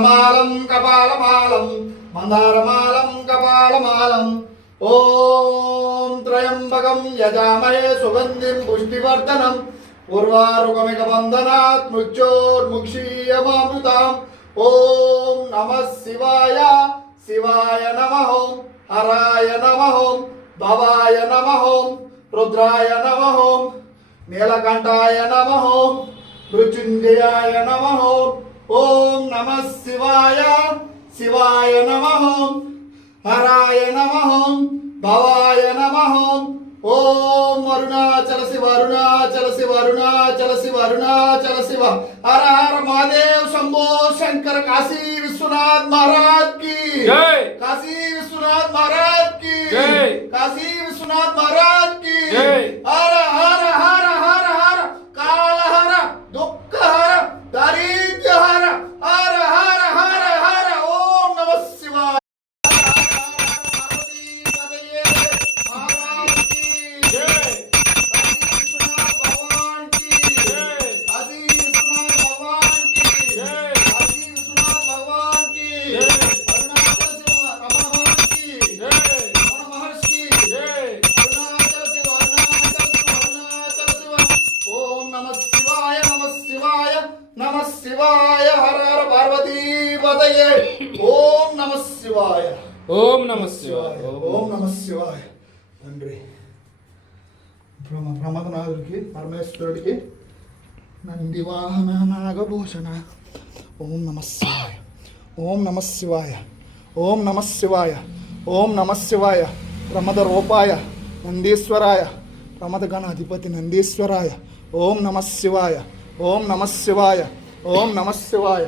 మాలం కపాలమాలం మందారమాలం కపాలమాలం ఓం త్రయంబకం యజామహే సుగంధిం పుష్టివర్ధనం ఉర్వారుకమిక బంధనాత్ మృత్యోర్ముక్షీయమామృతాం ఓం నమః శివాయ శివాయ నమః హరాయ నమః భవాయ నమః రుద్రాయ నమః నీలకంఠాయ నమః మృత్యుంజయాయ నమః ఓం నమః శివాయ శివాయ నమః హరాయ నమః భవాయ నమః ఓం అరుణాచల శివ అరుణాచల శివ అరుణాచల శివ అరుణాచల శివ హర హర మహాదేవ్ శంభో శంకర కాశీ విశ్వనాథ్ మహారాజ్ కి జై కాశీ విశ్వనాథ్ మహారాజ్ కి జై కాశీ విశ్వనాథ్ మహారాజ్ కి జై హర హర హర హర హర కాల హర దుఃఖ హర దారిద్ర్య హర హర హర హర హర ఓం నమః శివాయ నమః శివాయ హర హర పార్వతీ పదయే ఓం నమః శివాయ ఓం నమః శివాయ ఓం నమః శివాయ తండ్రి ప్రమదనాథుడికి పరమేశ్వరుడికి నంది వాహన నాగభూషణ ఓం నమః శివాయ ఓం నమః శివాయ ఓం నమః శివాయ ఓం నమః శివాయ ప్రమద రూపాయ నందీశ్వరాయ ప్రమద గణ అధిపతి నందీశ్వరాయ ఓం నమః శివాయ ఓం నమః శివాయ ఓం నమః శివాయ